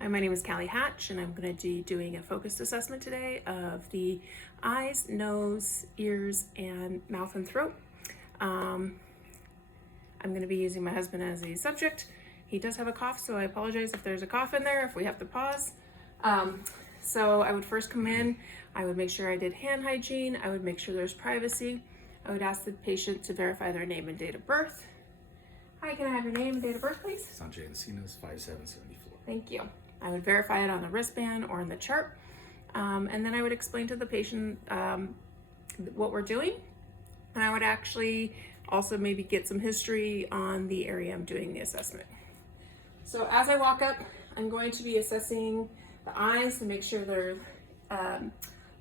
Hi, my name is Callie Hatch, and I'm going to be doing a focused assessment today of the eyes, nose, ears, and mouth and throat. I'm going to be using my husband as a subject. He does have a cough, so I apologize if there's a cough in there, if we have to pause. So I would first come in, I would make sure I did hand hygiene, I would make sure there's privacy. I would ask the patient to verify their name and date of birth. Hi, can I have your name and date of birth, please? Sanjay Encinas, 5774. Thank you. I would verify it on the wristband or in the chart. And then I would explain to the patient what we're doing. And I would actually also maybe get some history on the area I'm doing the assessment. So as I walk up, I'm going to be assessing the eyes to make sure they're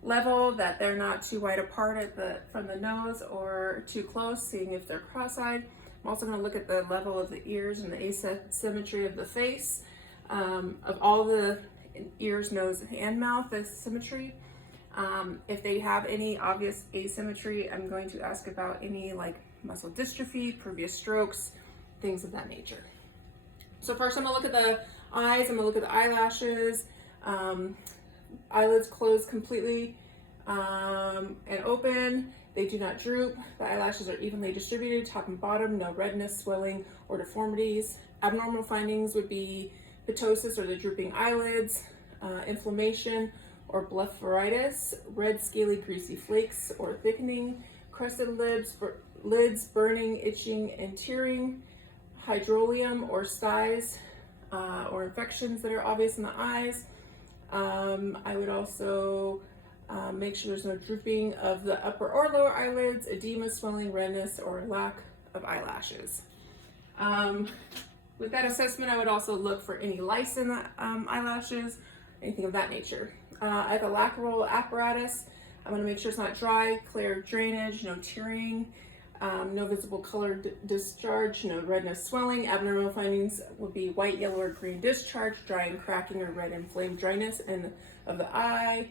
level, that they're not too wide apart from the nose or too close, seeing if they're cross-eyed. I'm also going to look at the level of the ears and the asymmetry of the face. Of all the ears, nose, and mouth, the symmetry. If they have any obvious asymmetry, I'm going to ask about any like muscle dystrophy, previous strokes, things of that nature. So first I'm gonna look at the eyes, I'm gonna look at the eyelashes, eyelids closed completely and open. They do not droop. The eyelashes are evenly distributed, top and bottom, no redness, swelling, or deformities. Abnormal findings would be ptosis or the drooping eyelids, inflammation or blepharitis, red scaly greasy flakes or thickening, crusted lids, burning, itching, and tearing, hydrolium or styes or infections that are obvious in the eyes. I would also make sure there's no drooping of the upper or lower eyelids, edema, swelling, redness, or lack of eyelashes. With that assessment, I would also look for any lice in the eyelashes, anything of that nature. At the lacrimal apparatus, I'm going to make sure it's not dry, clear drainage, no tearing, no visible color discharge, no redness, swelling. Abnormal findings would be white, yellow, or green discharge, dry and cracking or red inflamed dryness of the eye.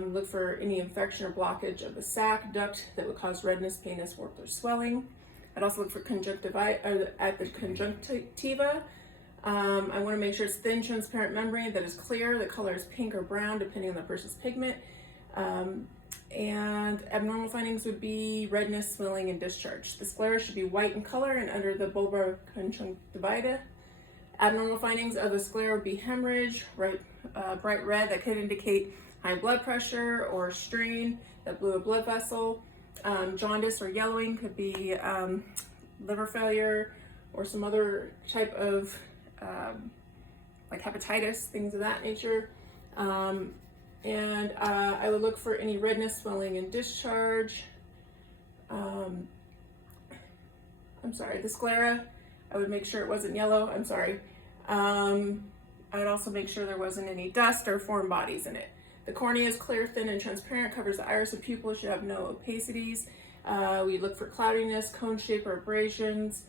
Look for any infection or blockage of the sac duct that would cause redness, painless, warmth, or swelling. I'd also look for conjunctiva at the conjunctiva. I want to make sure it's thin, transparent membrane that is clear. The color is pink or brown, depending on the person's pigment. And abnormal findings would be redness, swelling, and discharge. The sclera should be white in color and under the bulbar conjunctiva. Abnormal findings of the sclera would be hemorrhage, bright red that could indicate high blood pressure or strain that blew a blood vessel. Jaundice or yellowing could be liver failure or some other type of like hepatitis, things of that nature. And I would look for any redness, swelling, and discharge. I'm sorry, the sclera, I would make sure it wasn't yellow. I'm sorry. I would also make sure there wasn't any dust or foreign bodies in it. The cornea is clear, thin, and transparent, covers the iris and pupil, should have no opacities. We look for cloudiness, cone shape or abrasions,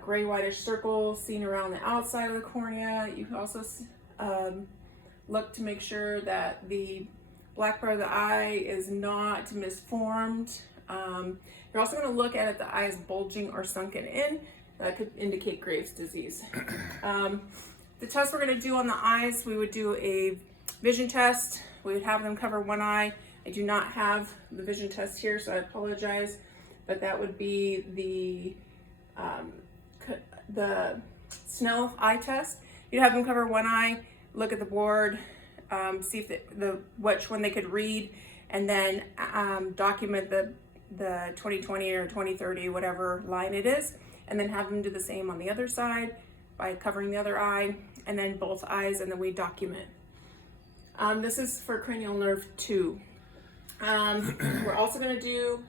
gray whitish circles seen around the outside of the cornea. You can also look to make sure that the black part of the eye is not misformed. You're also going to look at the eyes bulging or sunken in. That could indicate Graves' disease. The test we're going to do on the eyes, we would do a vision test. We would have them cover one eye. I do not have the vision test here, so I apologize, but that would be the Snell eye test. You'd have them cover one eye, look at the board, see if which one they could read, and then document the 20/20 or 20/30, whatever line it is, and then have them do the same on the other side by covering the other eye, and then both eyes, and then we document. This is for cranial nerve 2. We're also going to do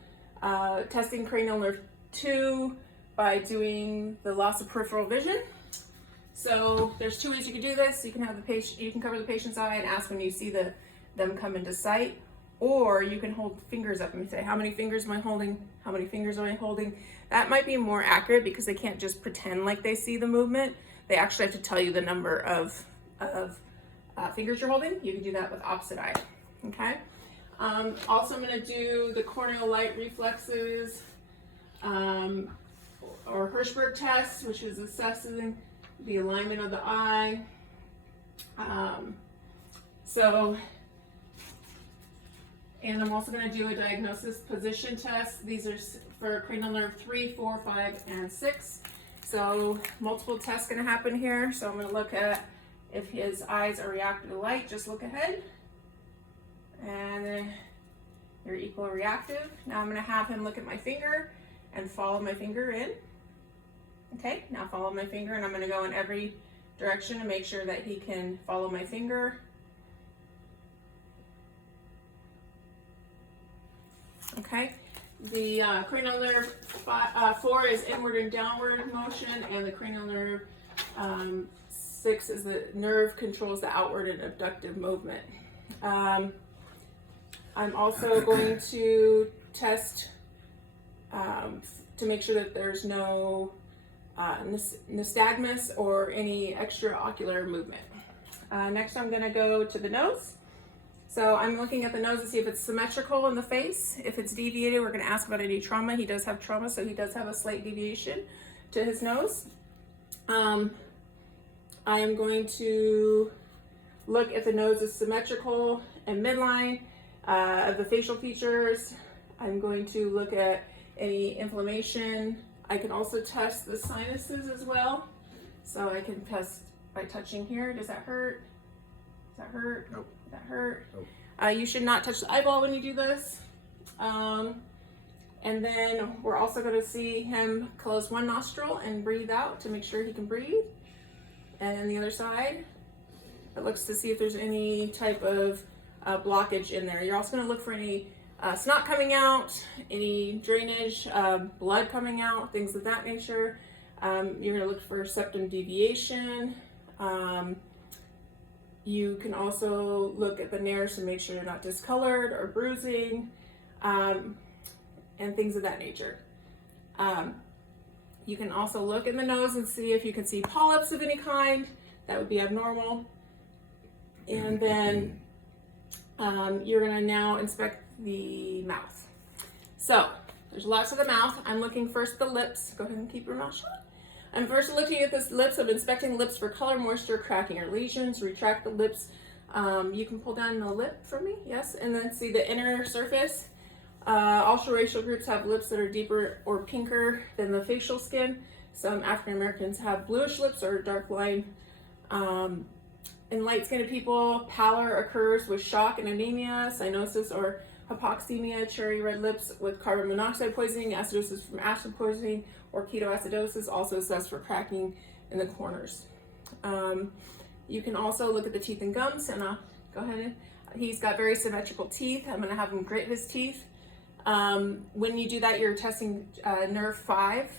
testing cranial nerve 2 by doing the loss of peripheral vision. So there's 2 ways you can do this. You can have the patient, you can cover the patient's eye and ask when you see them come into sight, or you can hold fingers up and say, how many fingers am I holding? How many fingers am I holding? That might be more accurate because they can't just pretend like they see the movement. They actually have to tell you the number of fingers you're holding. You can do that with opposite eye, okay? Also, I'm going to do the corneal light reflexes or Hirschberg test, which is assessing the alignment of the eye. So, and I'm also going to do a diagnosis position test. These are for cranial nerve 3, 4, 5, and 6. So multiple tests going to happen here. So I'm going to look at if his eyes are reactive to light. Just look ahead. And then they're equal reactive. Now I'm going to have him look at my finger and follow my finger in. Okay, now follow my finger, and I'm going to go in every direction to make sure that he can follow my finger. Okay, the cranial nerve 4 is inward and downward motion, and the cranial nerve 6 is the nerve controls the outward and abductive movement. I'm also going to test to make sure that there's no nystagmus or any extraocular movement. Next, I'm going to go to the nose. So I'm looking at the nose to see if it's symmetrical in the face. If it's deviated, we're going to ask about any trauma. He does have trauma, so he does have a slight deviation to his nose. I am going to look if the nose is symmetrical and midline of the facial features. I'm going to look at any inflammation. I can also test the sinuses as well. So I can test by touching here. Does that hurt? Does that hurt? Nope. Does that hurt? Nope. You should not touch the eyeball when you do this. And then we're also going to see him close one nostril and breathe out to make sure he can breathe. And then the other side, it looks to see if there's any type of blockage in there. You're also going to look for any snot coming out, any drainage, blood coming out, things of that nature. You're going to look for septum deviation. You can also look at the nares to make sure they're not discolored or bruising, and things of that nature. You can also look in the nose and see if you can see polyps of any kind. That would be abnormal. And then you're going to now inspect the mouth. So there's lots of the mouth. I'm looking first at the lips. Go ahead and keep your mouth shut. I'm first looking at the lips. I'm inspecting lips for color, moisture, cracking, or lesions. Retract the lips. You can pull down the lip for me, yes, and then see the inner surface. All racial groups have lips that are deeper or pinker than the facial skin. Some African Americans have bluish lips or dark line. In light-skinned people, pallor occurs with shock and anemia, cyanosis or hypoxemia, cherry red lips with carbon monoxide poisoning, acidosis from acid poisoning, or ketoacidosis, also assessed for cracking in the corners. You can also look at the teeth and gums, and I'll go ahead. He's got very symmetrical teeth. I'm going to have him grit his teeth. When you do that, you're testing nerve 5.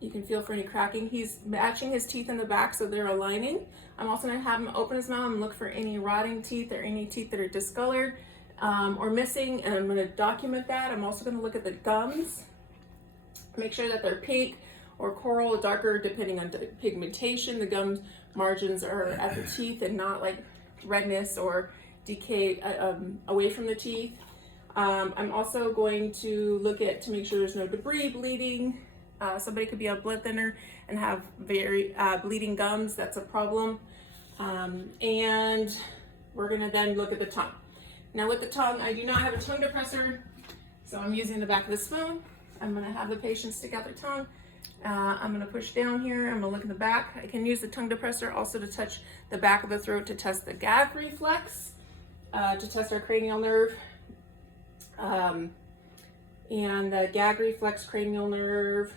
You can feel for any cracking. He's matching his teeth in the back so they're aligning. I'm also going to have him open his mouth and look for any rotting teeth or any teeth that are discolored or missing, and I'm going to document that. I'm also going to look at the gums, make sure that they're pink or coral, darker depending on the pigmentation. The gum margins are at the teeth and not like redness or decay away from the teeth. I'm also going to look at to make sure there's no debris, bleeding. Somebody could be on blood thinner and have very bleeding gums. That's a problem. And we're going to then look at the tongue. Now with the tongue, I do not have a tongue depressor, so I'm using the back of the spoon. I'm going to have the patient stick out their tongue. I'm going to push down here. I'm going to look in the back. I can use the tongue depressor also to touch the back of the throat to test the gag reflex, to test our cranial nerve. And the gag reflex, cranial nerve.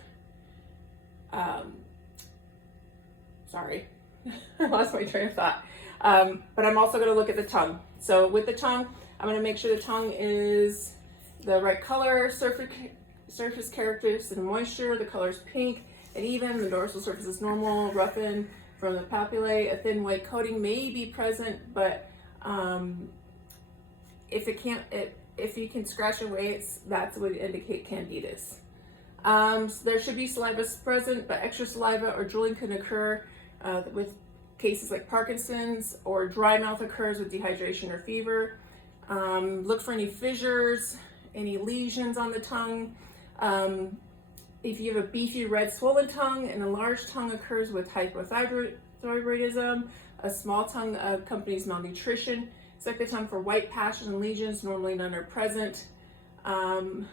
Sorry, I lost my train of thought. But I'm also going to look at the tongue. So with the tongue, I'm going to make sure the tongue is the right color, surface characteristics and moisture. The color is pink and even. The dorsal surface is normal, roughened from the papillae. A thin white coating may be present, but if you can scratch away, that's what would indicate candidus. So there should be saliva present, but extra saliva or drooling can occur with cases like Parkinson's, or dry mouth occurs with dehydration or fever. Look for any fissures, any lesions on the tongue. If you have a beefy red swollen tongue, and a large tongue occurs with hypothyroidism hypothyroidism. A small tongue accompanies malnutrition. Inspect the tongue for white patches and lesions, normally none are present. And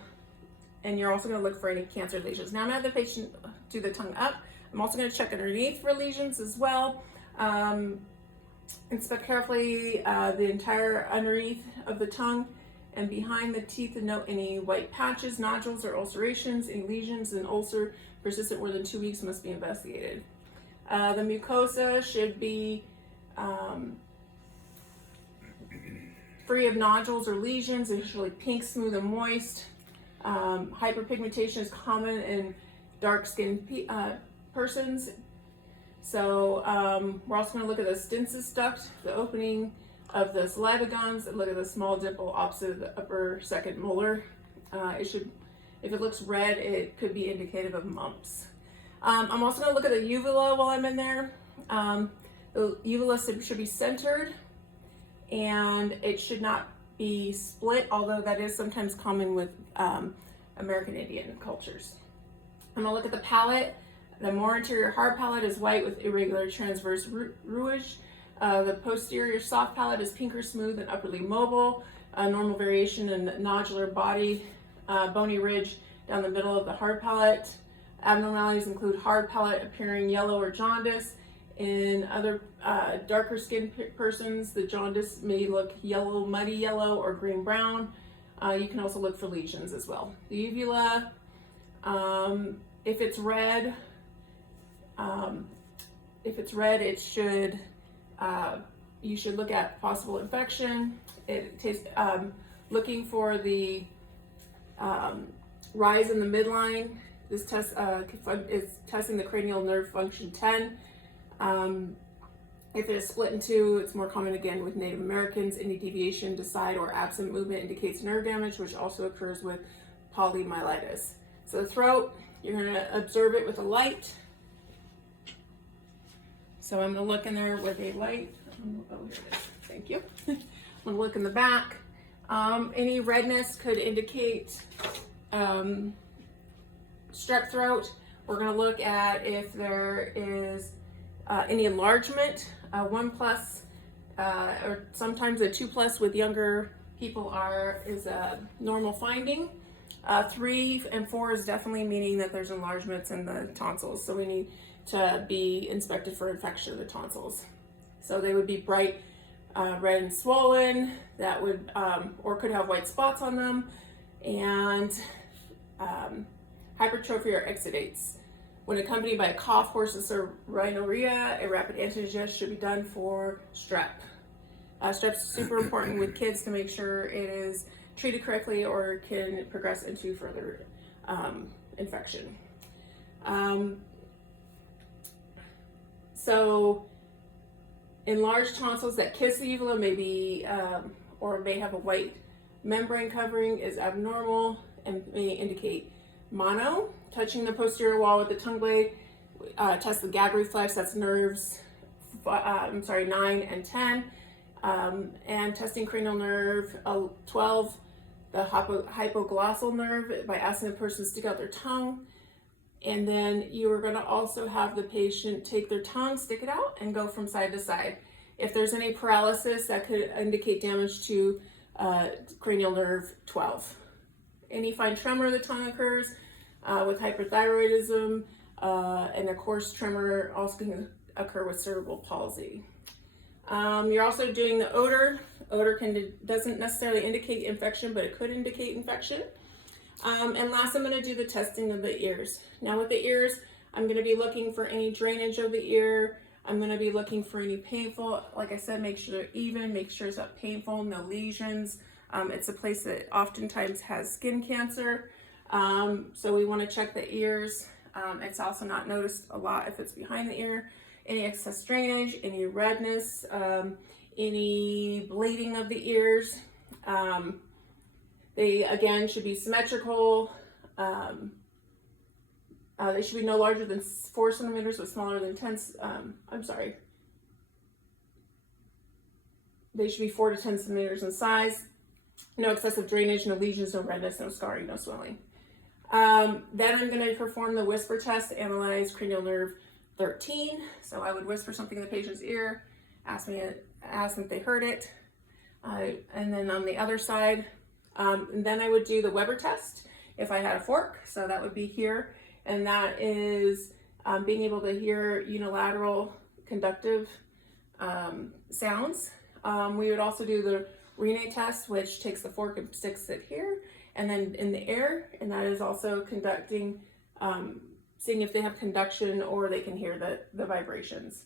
you're also going to look for any cancer lesions. Now I'm going to have the patient do the tongue up. I'm also going to check underneath for lesions as well. Inspect carefully the entire underneath of the tongue and behind the teeth to note any white patches, nodules, or ulcerations. Any lesions and ulcer persistent more than 2 weeks must be investigated. The mucosa should be free of nodules or lesions, usually pink, smooth, and moist. Hyperpigmentation is common in dark-skinned persons. So we're also going to look at the stensous duct, the opening of the saliva glands, and look at the small dimple opposite the upper second molar. If it looks red, it could be indicative of mumps. I'm also going to look at the uvula while I'm in there. The uvula should be centered, and it should not be split, although that is sometimes common with American Indian cultures. I'm going to look at the palate. The more anterior hard palate is white with irregular transverse rouge. The posterior soft palate is pinker smooth and upperly mobile. Normal variation in nodular body, bony ridge down the middle of the hard palate. Abnormalities include hard palate appearing yellow or jaundice. In other darker skinned persons, the jaundice may look yellow, muddy yellow, or green brown. You can also look for lesions as well. The uvula, if it's red, it should you should look at possible infection. Looking for the rise in the midline. This test is testing the cranial nerve function 10. If it is split in two, it's more common again with Native Americans. Any deviation to side or absent movement indicates nerve damage, which also occurs with polymyelitis. So the throat, you're going to observe it with a light. So I'm going to look in there with a light. Oh, here it is. Thank you. I'm going to look in the back. Any redness could indicate strep throat. We're going to look at if there is any enlargement. 1+, or sometimes a 2+ with younger people is a normal finding. 3 and 4 is definitely meaning that there's enlargements in the tonsils. So we need to be inspected for infection of the tonsils. So they would be bright red and swollen, that would, or could have white spots on them, and hypertrophy or exudates. When accompanied by a cough, hoarseness, or rhinorrhea, a rapid antigen test should be done for strep. Strep is super important with kids to make sure it is treated correctly or can progress into further infection. So enlarged tonsils that kiss the uvula may be, or may have a white membrane covering is abnormal and may indicate mono. Touching the posterior wall with the tongue blade, test the gag reflex, that's nerves 9 and 10. And testing cranial nerve 12, the hypoglossal nerve, by asking the person to stick out their tongue. And then you are going to also have the patient take their tongue, stick it out, and go from side to side. If there's any paralysis, that could indicate damage to cranial nerve 12. Any fine tremor of the tongue occurs with hyperthyroidism, and of course tremor also can occur with cerebral palsy. You're also doing the odor. Odor doesn't necessarily indicate infection, but it could indicate infection. And last, I'm going to do the testing of the ears. Now with the ears, I'm going to be looking for any drainage of the ear. I'm going to be looking for any painful, like I said, make sure they're even, make sure it's not painful, no lesions. It's a place that oftentimes has skin cancer. So we want to check the ears. It's also not noticed a lot if it's behind the ear. Any excess drainage, any redness, any bleeding of the ears. They again should be symmetrical. They should be no larger than 4 centimeters, but smaller than 10. They should be 4 to 10 centimeters in size. No excessive drainage, no lesions, no redness, no scarring, no swelling. Then I'm going to perform the whisper test to analyze cranial nerve 13. So I would whisper something in the patient's ear, ask them if they heard it. And then on the other side, and then I would do the Weber test if I had a fork. So that would be here. And that is being able to hear unilateral conductive sounds. We would also do the Rene test, which takes the fork and sticks it here and then in the air, and that is also conducting, seeing if they have conduction or they can hear the vibrations.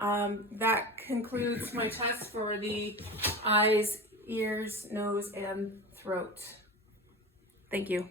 That concludes my test for the eyes, ears, nose, and throat. Thank you.